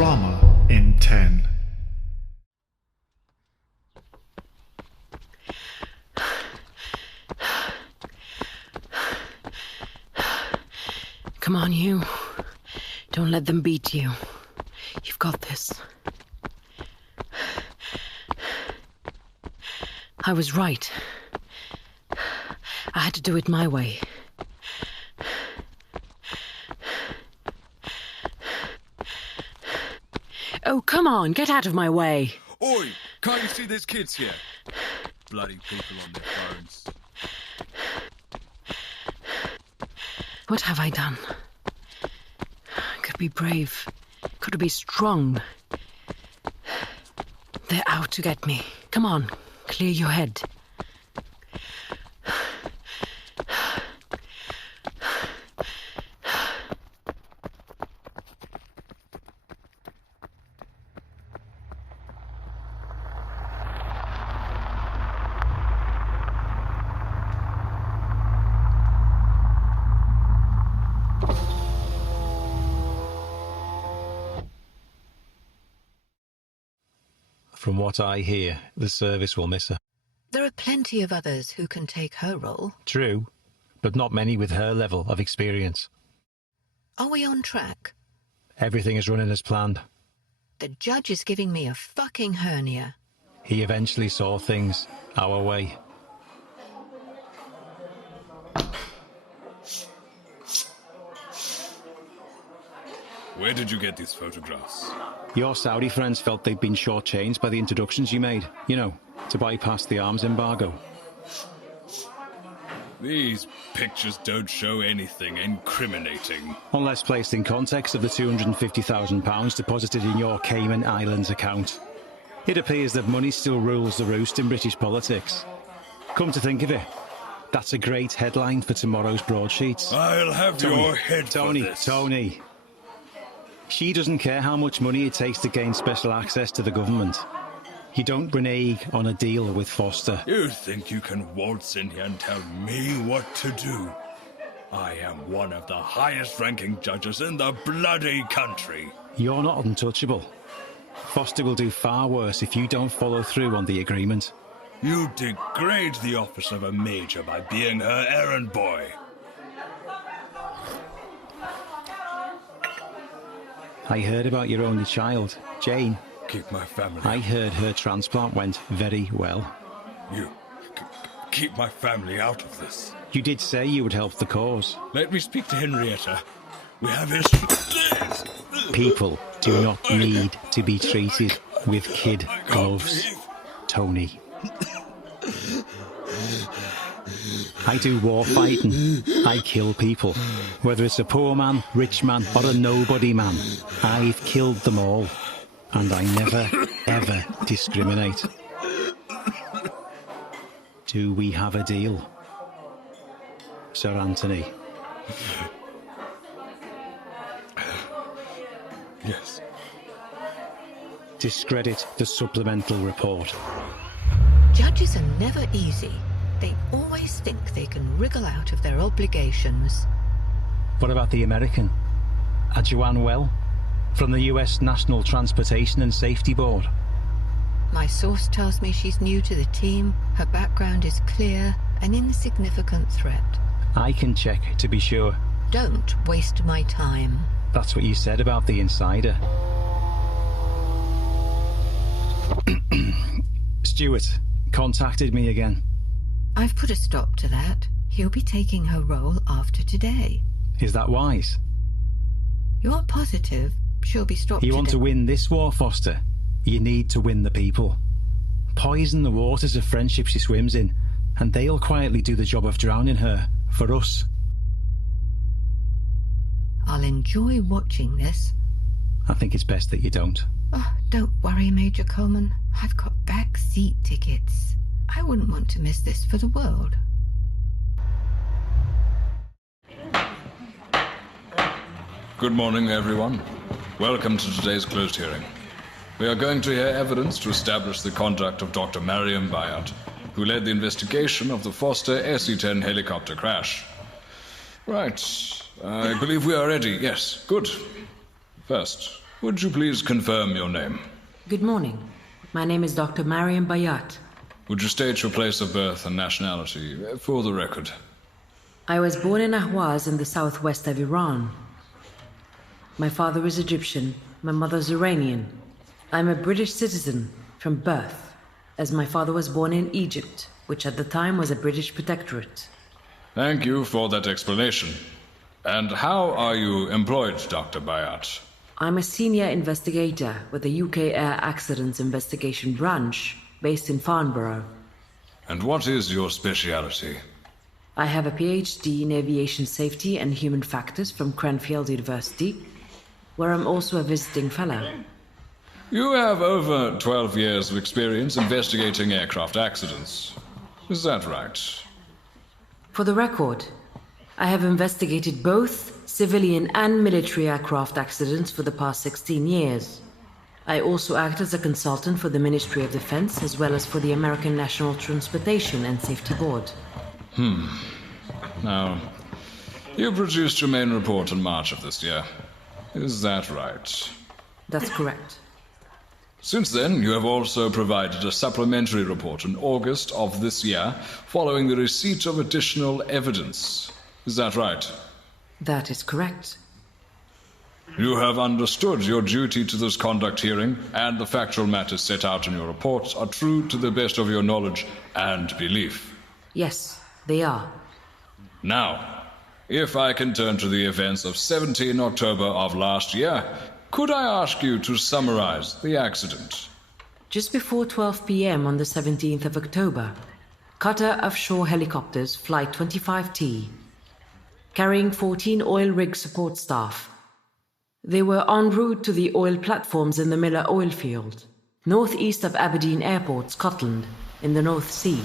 Drama in 10. Come on, you. Don't let them beat you. You've got this. I was right. I had to do it my way. Oh, come on, get out of my way. Oi, can't you see there's kids here? Bloody people on their phones. What have I done? Could be brave. Could be strong. They're out to get me. Come on, clear your head. From what I hear, the service will miss her. There are plenty of others who can take her role. True, but not many with her level of experience. Are we on track? Everything is running as planned. The judge is giving me a fucking hernia. He eventually saw things our way. Where did you get these photographs? Your Saudi friends felt they'd been shortchanged by the introductions you made, you know, to bypass the arms embargo. These pictures don't show anything incriminating. Unless placed in context of the £250,000 deposited in your Cayman Islands account. It appears that money still rules the roost in British politics. Come to think of it, that's a great headline for tomorrow's broadsheets. I'll have your head for this. Tony. She doesn't care how much money it takes to gain special access to the government. You don't renege on a deal with Foster. You think you can waltz in here and tell me what to do? I am one of the highest-ranking judges in the bloody country. You're not untouchable. Foster will do far worse if you don't follow through on the agreement. You degrade the office of a major by being her errand boy. I heard about your only child, Jane. Keep my family. I heard her transplant went very well. You keep my family out of this. You did say you would help the cause. Let me speak to Henrietta. We have history. People do not need to be treated with kid gloves, Tony. I do war fighting. I kill people. Whether it's a poor man, rich man, or a nobody man, I've killed them all. And I never, ever discriminate. Do we have a deal, Sir Anthony? Yes. Discredit the supplemental report. Judges are never easy. They always think they can wriggle out of their obligations. What about the American? A Joanne well? From the US National Transportation and Safety Board. My source tells me she's new to the team, her background is clear, an insignificant threat. I can check to be sure. Don't waste my time. That's what you said about the insider. Stuart contacted me again. I've put a stop to that. He'll be taking her role after today. Is that wise? You're positive she'll be stopped You want today? to win this war, Foster? You need to win the people. Poison the waters of friendship she swims in, and they'll quietly do the job of drowning her for us. I'll enjoy watching this. I think it's best that you don't. Oh, don't worry, Major Coleman. I've got back seat tickets. I wouldn't want to miss this for the world. Good morning, everyone. Welcome to today's closed hearing. We are going to hear evidence to establish the conduct of Dr. Maryam Bayat, who led the investigation of the Foster SE-10 helicopter crash. Right. I believe we are ready. Yes, good. First, Would you please confirm your name? Good morning. My name is Dr. Maryam Bayat. Would you state your place of birth and nationality, for the record? I was born in Ahwaz in the southwest of Iran. My father is Egyptian, my mother's Iranian. I'm a British citizen from birth, as my father was born in Egypt, which at the time was a British protectorate. Thank you for that explanation. And how are you employed, Dr. Bayat? I'm a senior investigator with the UK Air Accidents Investigation Branch, based in Farnborough. And what is your speciality? I have a PhD in aviation safety and human factors from Cranfield University, where I'm also a visiting fellow. You have over 12 years of experience investigating aircraft accidents. Is that right? For the record, I have investigated both civilian and military aircraft accidents for the past 16 years. I also act as a consultant for the Ministry of Defense as well as for the American National Transportation and Safety Board. Now, you produced your main report in March of this year. Is that right? That's correct. Since then, you have also provided a supplementary report in August of this year, following the receipt of additional evidence. Is that right? That is correct. You have understood your duty to this conduct hearing, and the factual matters set out in your reports are true to the best of your knowledge and belief. Yes, they are. Now, if I can turn to the events of 17 October of last year, could I ask you to summarize the accident? Just before 12 p.m. on the 17th of October, Qatar Offshore Helicopters Flight 25T, carrying 14 oil rig support staff. They were en route to the oil platforms in the Miller oil field, northeast of Aberdeen Airport, Scotland, in the North Sea.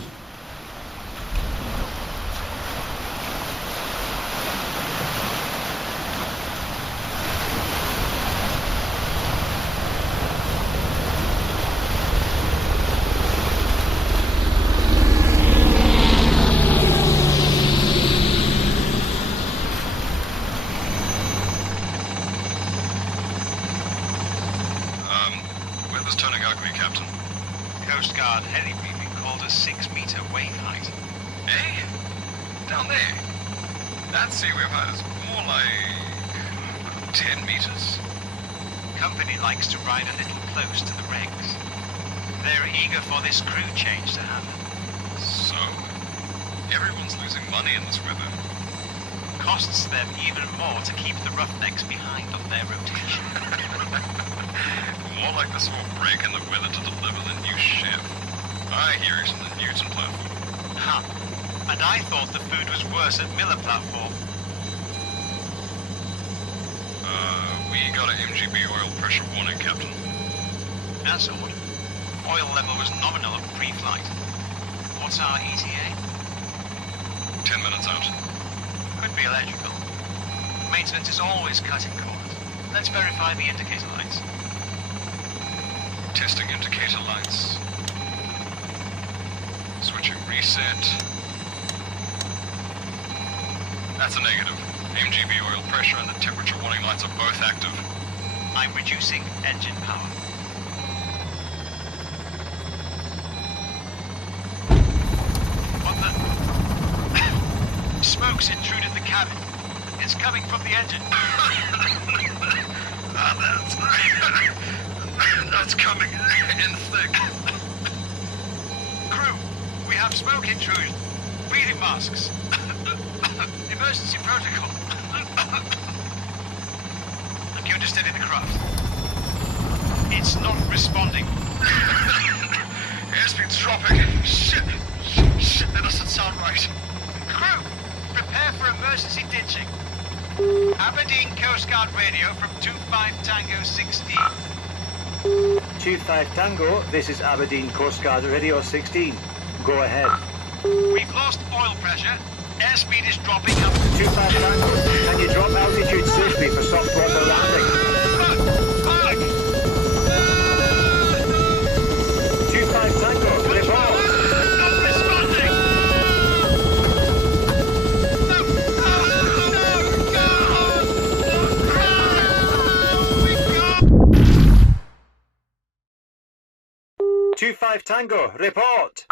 Weather's turning ugly, Captain. Coastguard heli briefing called a 6-meter wave height. Eh? Down there? That sea wave height is more like 10 meters. Company likes to ride a little close to the regs. They're eager for this crew change to happen. So, everyone's losing money in this weather. Costs them even more to keep the roughnecks behind on their rotation. More like this will break in the weather to deliver the new chef. I hear he's on the Newton platform. Huh. And I thought the food was worse at Miller platform. We got an MGB oil pressure warning, Captain. That's odd. Oil level was nominal at pre-flight. What's our ETA? 10 minutes out. Could be electrical. Maintenance is always cutting corners. Let's verify the indicator lights. Testing indicator lights. Switching reset. That's a negative. MGB oil pressure and the temperature warning lights are both active. I'm reducing engine power. What the? Smoke's intruded the cabin. It's coming from the engine. That's coming in thick. Crew, we have smoke intrusion. Breathing masks. Emergency protocol. Look, you to steady the craft. It's not responding. Airspeed's dropping. Shit, that doesn't sound right. Crew, prepare for emergency ditching. Aberdeen Coastguard radio from 25 Tango 16. 25 Tango, this is Aberdeen Coastguard Radio 16. Go ahead. We've lost oil pressure. Airspeed is dropping up. 25 Tango, can you drop altitude safely for soft water landing? 25 Tango, report. Not responding. No. 2-5 Tango, report.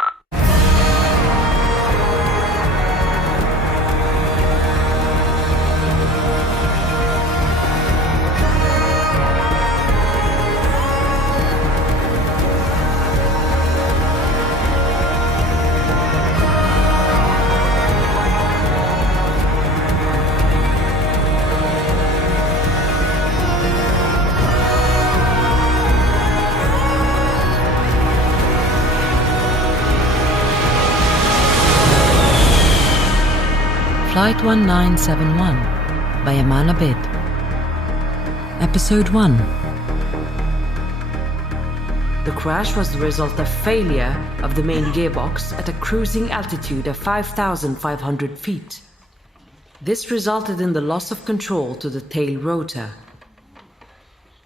Flight 1971 by Amman Abid. Episode 1. The crash was the result of failure of the main gearbox at a cruising altitude of 5,500 feet. This resulted in the loss of control to the tail rotor.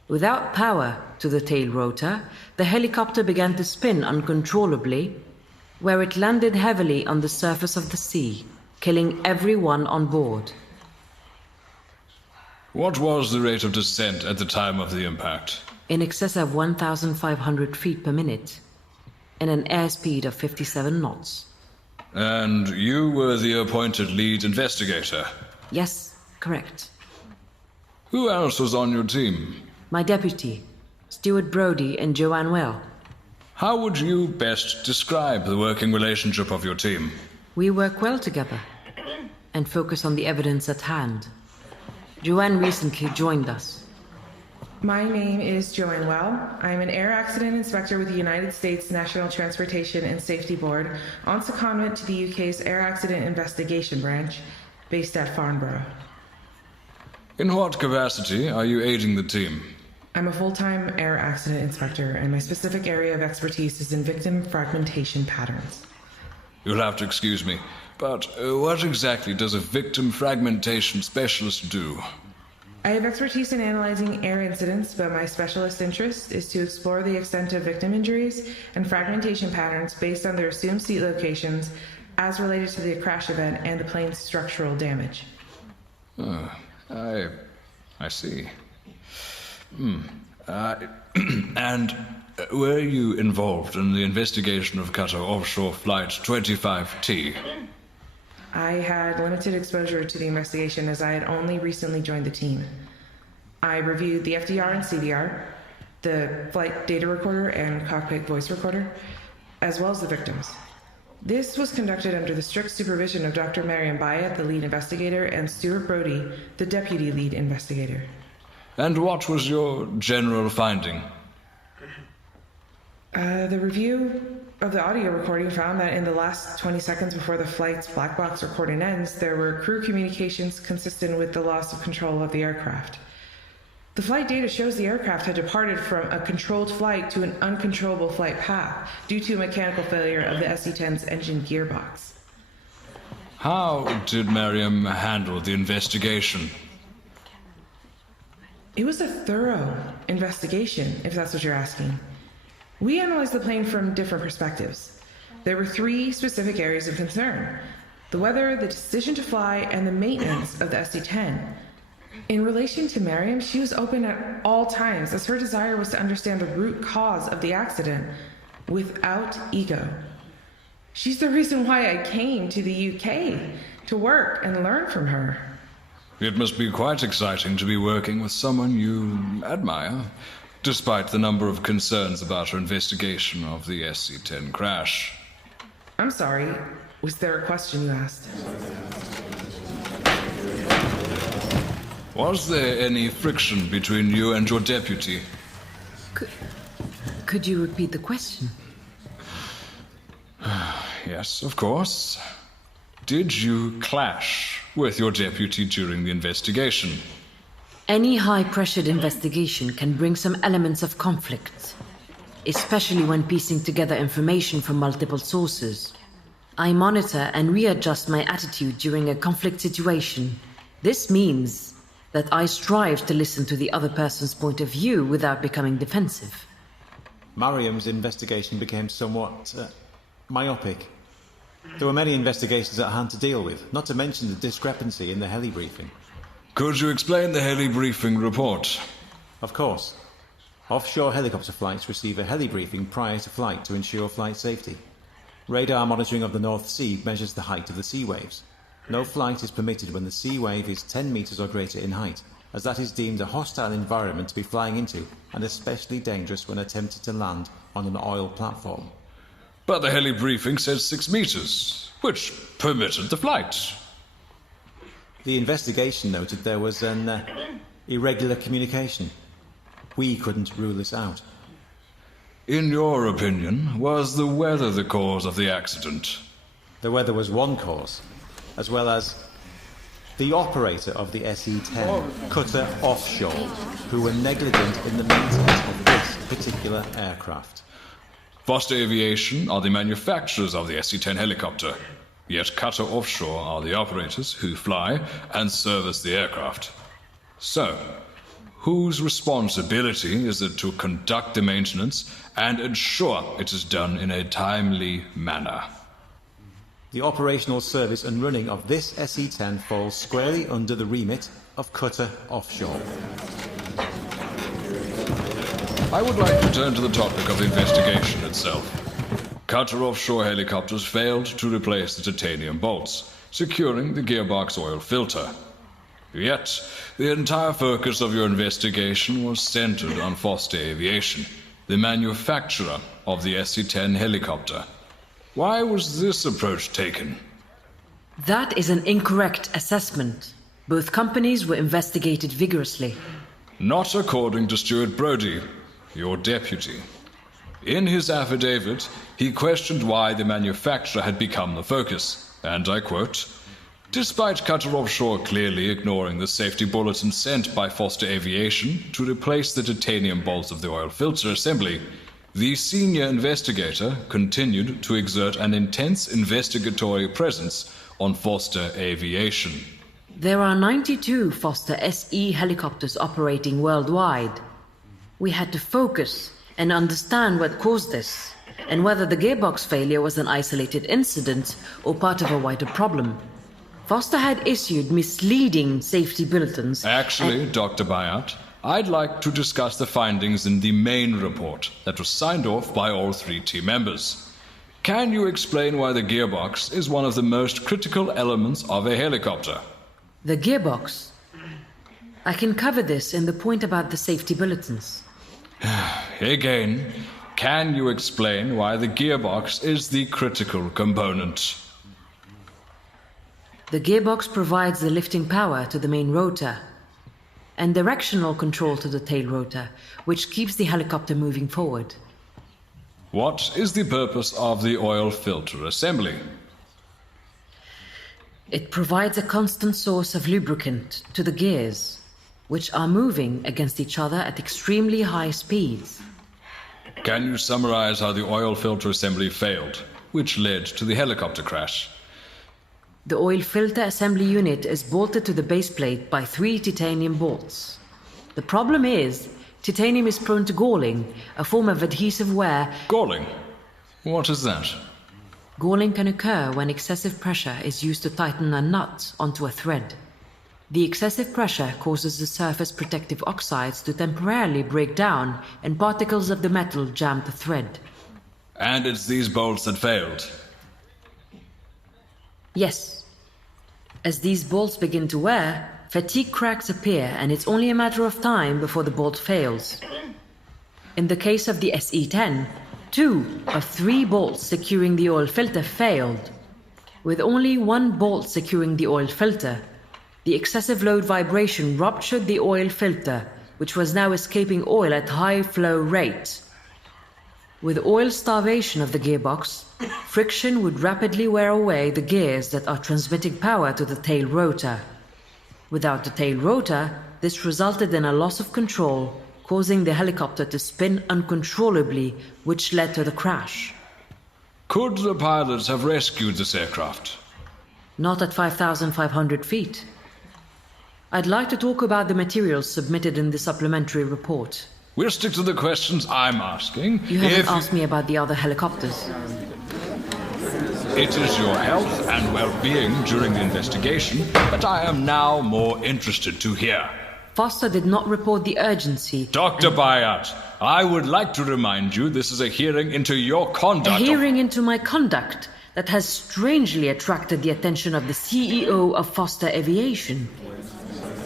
Without power to the tail rotor, the helicopter began to spin uncontrollably, where it landed heavily on the surface of the sea, killing everyone on board. What was the rate of descent at the time of the impact? In excess of 1,500 feet per minute, and an airspeed of 57 knots. And you were the appointed lead investigator? Yes, correct. Who else was on your team? My deputy, Stuart, Brody, and Joanne. How would you best describe the working relationship of your team? We work well together and focus on the evidence at hand. Joanne recently joined us. My name is Joanne. I'm an air accident inspector with the United States National Transportation and Safety Board, on secondment to the UK's Air Accident Investigation Branch, based at Farnborough. In what capacity are you aiding the team? I'm a full-time air accident inspector, and my specific area of expertise is in victim fragmentation patterns. You'll have to excuse me, but what exactly does a victim fragmentation specialist do? I have expertise in analyzing air incidents, but my specialist interest is to explore the extent of victim injuries and fragmentation patterns based on their assumed seat locations as related to the crash event and the plane's structural damage. I see. And were you involved in the investigation of Qatar Offshore Flight 25T? I had limited exposure to the investigation as I had only recently joined the team. I reviewed the FDR and CDR, the flight data recorder and cockpit voice recorder, as well as the victims. This was conducted under the strict supervision of Dr. Maryam Bayat, the lead investigator, and Stuart Brody, the deputy lead investigator. And what was your general finding? The review of the audio recording found that in the last 20 seconds before the flight's black box recording ends, there were crew communications consistent with the loss of control of the aircraft. The flight data shows the aircraft had departed from a controlled flight to an uncontrollable flight path due to a mechanical failure of the SC-10's engine gearbox. How did Maryam handle the investigation? It was a thorough investigation, if that's what you're asking. We analyzed the plane from different perspectives. There were 3 specific areas of concern: the weather, the decision to fly, and the maintenance of the SC-10. In relation to Maryam, she was open at all times, as her desire was to understand the root cause of the accident without ego. She's the reason why I came to the UK to work and learn from her. It must be quite exciting to be working with someone you admire, despite the number of concerns about her investigation of the SC-10 crash. I'm sorry, was there a question you asked? Was there any friction between you and your deputy? Could you repeat the question? Yes, of course. Did you clash with your deputy during the investigation? Any high-pressured investigation can bring some elements of conflict, especially when piecing together information from multiple sources. I monitor and readjust my attitude during a conflict situation. This means that I strive to listen to the other person's point of view without becoming defensive. Maryam's investigation became somewhat myopic. There were many investigations at hand to deal with, not to mention the discrepancy in the heli briefing. Could you explain the heli briefing report? Of course. Offshore helicopter flights receive a heli briefing prior to flight to ensure flight safety. Radar monitoring of the North Sea measures the height of the sea waves. No flight is permitted when the sea wave is 10 metres or greater in height, as that is deemed a hostile environment to be flying into and especially dangerous when attempted to land on an oil platform. But the heli briefing said 6 meters, which permitted the flight. The investigation noted there was an irregular communication. We couldn't rule this out. In your opinion, was the weather the cause of the accident? The weather was one cause, as well as the operator of the SE-10, cutter offshore, who were negligent in the maintenance of this particular aircraft. Foster Aviation are the manufacturers of the SE-10 helicopter, yet Cutter Offshore are the operators who fly and service the aircraft. So, whose responsibility is it to conduct the maintenance and ensure it is done in a timely manner? The operational service and running of this SE-10 falls squarely under the remit of Cutter Offshore. I would like to turn to the topic of the investigation itself. Cutter Offshore helicopters failed to replace the titanium bolts, securing the gearbox oil filter. Yet, the entire focus of your investigation was centered on Foster Aviation, the manufacturer of the SE-10 helicopter. Why was this approach taken? That is an incorrect assessment. Both companies were investigated vigorously. Not according to Stuart Brody, your deputy. In his affidavit, he questioned why the manufacturer had become the focus, and I quote, "Despite Cutter Offshore clearly ignoring the safety bulletin sent by Foster Aviation to replace the titanium bolts of the oil filter assembly, the senior investigator continued to exert an intense investigatory presence on Foster Aviation." There are 92 Foster SE helicopters operating worldwide. We had to focus and understand what caused this, and whether the gearbox failure was an isolated incident or part of a wider problem. Foster had issued misleading safety bulletins. Actually, Dr. Bayat, I'd like to discuss the findings in the main report that was signed off by all 3 team members. Can you explain why the gearbox is one of the most critical elements of a helicopter? The gearbox? I can cover this in the point about the safety bulletins. Again, can you explain why the gearbox is the critical component? The gearbox provides the lifting power to the main rotor and directional control to the tail rotor, which keeps the helicopter moving forward. What is the purpose of the oil filter assembly? It provides a constant source of lubricant to the gears, which are moving against each other at extremely high speeds. Can you summarize how the oil filter assembly failed, which led to the helicopter crash? The oil filter assembly unit is bolted to the base plate by 3 titanium bolts. The problem is, titanium is prone to galling, a form of adhesive wear. Galling? What is that? Galling can occur when excessive pressure is used to tighten a nut onto a thread. The excessive pressure causes the surface protective oxides to temporarily break down and particles of the metal jam the thread. And it's these bolts that failed? Yes. As these bolts begin to wear, fatigue cracks appear, and it's only a matter of time before the bolt fails. In the case of the SE-10, 2 of 3 bolts securing the oil filter failed. With only 1 bolt securing the oil filter, the excessive load vibration ruptured the oil filter, which was now escaping oil at high flow rate. With oil starvation of the gearbox, friction would rapidly wear away the gears that are transmitting power to the tail rotor. Without the tail rotor, this resulted in a loss of control, causing the helicopter to spin uncontrollably, which led to the crash. Could the pilots have rescued this aircraft? Not at 5,500 feet. I'd like to talk about the materials submitted in the supplementary report. We'll stick to the questions I'm asking. You haven't asked me about the other helicopters. It is your health and well-being during the investigation that I am now more interested to hear. Foster did not report the urgency. Dr. Bayat, I would like to remind you this is a hearing into your conduct. A hearing into my conduct that has strangely attracted the attention of the CEO of Foster Aviation.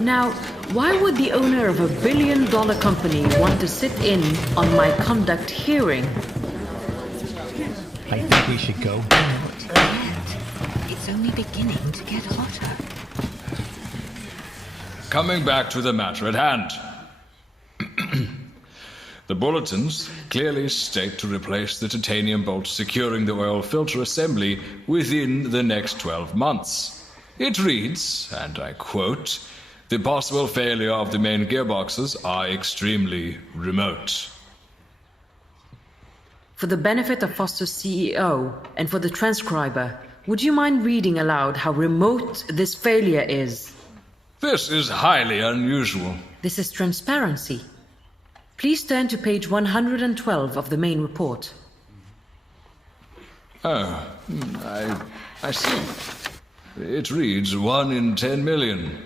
Now, why would the owner of $1 billion company want to sit in on my conduct hearing? I think we should go. Not yet. It's only beginning to get hotter. Coming back to the matter at hand. The bulletins clearly state to replace the titanium bolt securing the oil filter assembly within the next 12 months. It reads, and I quote, "The possible failure of the main gearboxes are extremely remote." For the benefit of Foster's CEO and for the transcriber, would you mind reading aloud how remote this failure is? This is highly unusual. This is transparency. Please turn to page 112 of the main report. Oh, I see. It reads 1 in 10 million.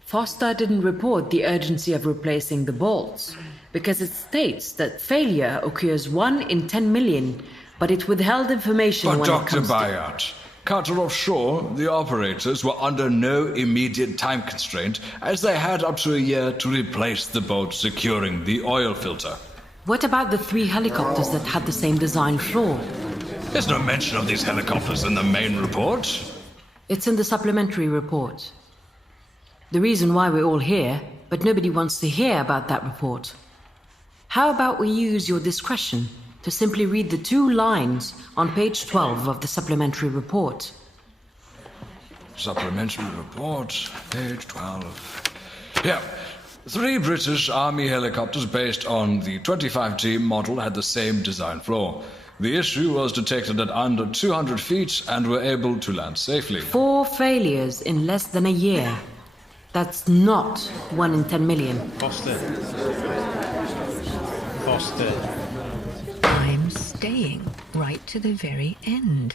Foster didn't report the urgency of replacing the bolts because it states that failure occurs 1 in 10 million, but it withheld information But when Dr. it comes Bayat, cutter offshore, the operators were under no immediate time constraint as they had up to a year to replace the bolt securing the oil filter. What about the 3 helicopters that had the same design flaw? There's no mention of these helicopters in the main report. It's in the supplementary report. The reason why we're all here, but nobody wants to hear about that report. How about we use your discretion to simply read the 2 lines on page 12 of the supplementary report? Supplementary report, page 12. Yeah. 3 British Army helicopters based on the 25T model had the same design flaw. The issue was detected at under 200 feet and were able to land safely. 4 failures in less than a year. That's not 1 in 10 million. Foster. I'm staying right to the very end.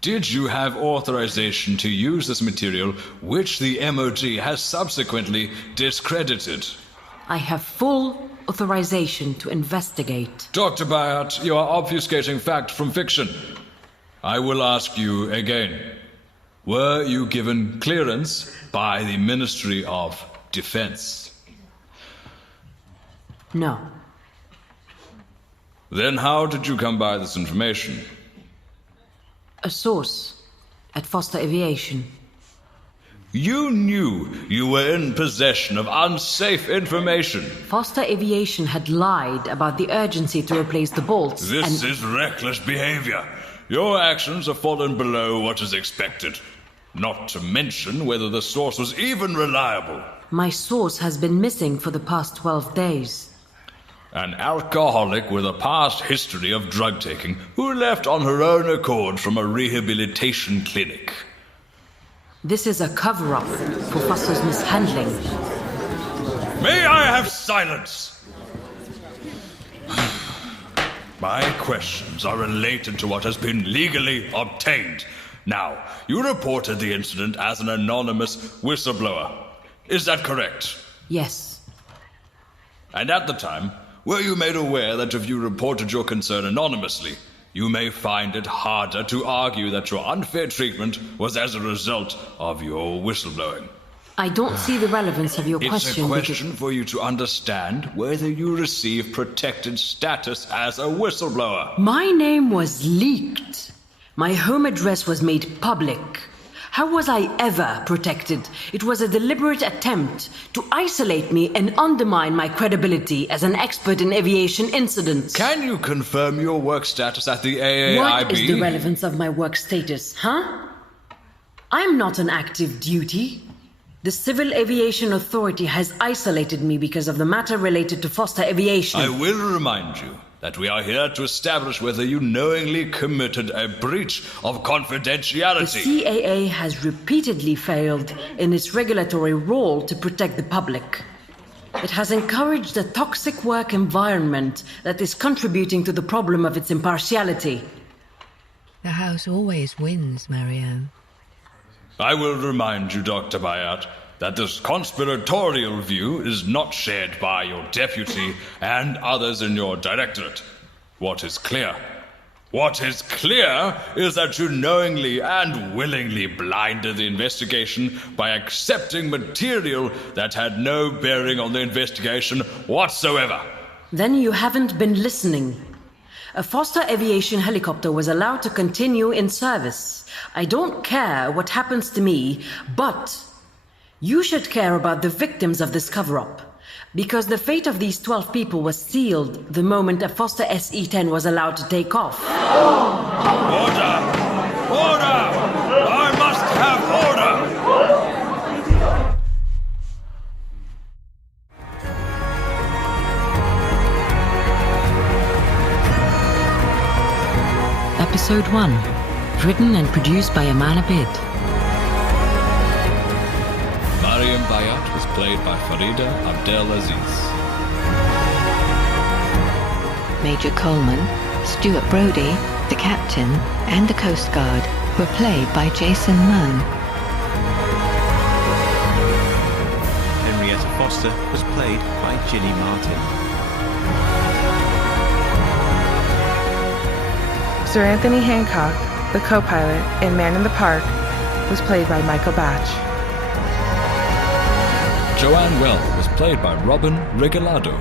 Did you have authorization to use this material, which the MOD has subsequently discredited? I have full authorization to investigate. Dr. Bayat, you are obfuscating fact from fiction. I will ask you again. Were you given clearance by the Ministry of Defense? No. Then how did you come by this information? A source at Foster Aviation. You knew you were in possession of unsafe information. Foster Aviation had lied about the urgency to replace the bolts. This is reckless behavior. Your actions have fallen below what is expected. Not to mention whether the source was even reliable. My source has been missing for the past 12 days. An alcoholic with a past history of drug taking who left on her own accord from a rehabilitation clinic. This is a cover-up for Foster's mishandling. May I have silence? My questions are related to what has been legally obtained. Now, you reported the incident as an anonymous whistleblower. Is that correct? Yes. And at the time, were you made aware that if you reported your concern anonymously, you may find it harder to argue that your unfair treatment was as a result of your whistleblowing? I don't see the relevance of your question. It's a question for you to understand whether you receive protected status as a whistleblower. My name was leaked. My home address was made public. How was I ever protected? It was a deliberate attempt to isolate me and undermine my credibility as an expert in aviation incidents. Can you confirm your work status at the AAIB? What is the relevance of my work status, huh? I'm not on active duty. The Civil Aviation Authority has isolated me because of the matter related to Foster Aviation. I will remind you that we are here to establish whether you knowingly committed a breach of confidentiality. The CAA has repeatedly failed in its regulatory role to protect the public. It has encouraged a toxic work environment that is contributing to the problem of its impartiality. The house always wins, Maryam. I will remind you, Dr. Bayat, that this conspiratorial view is not shared by your deputy and others in your directorate. What is clear is that you knowingly and willingly blinded the investigation by accepting material that had no bearing on the investigation whatsoever. Then you haven't been listening. A Foster aviation helicopter was allowed to continue in service. I don't care what happens to me, but you should care about the victims of this cover-up. Because the fate of these 12 people was sealed the moment a Foster SE-10 was allowed to take off. Order! Order! I must have order! Episode 1. Written and produced by Amman Abid. Maryam Bayat was played by Farida, Abdel, Aziz. Major Coleman, Stuart Brody, the captain, and the Coastguard were played by Munn. Henrietta Foster was played by Jinny Martin. Sir Anthony Hancock, the co-pilot and man in the park, was played by Bache. Joanne was played by Regalado.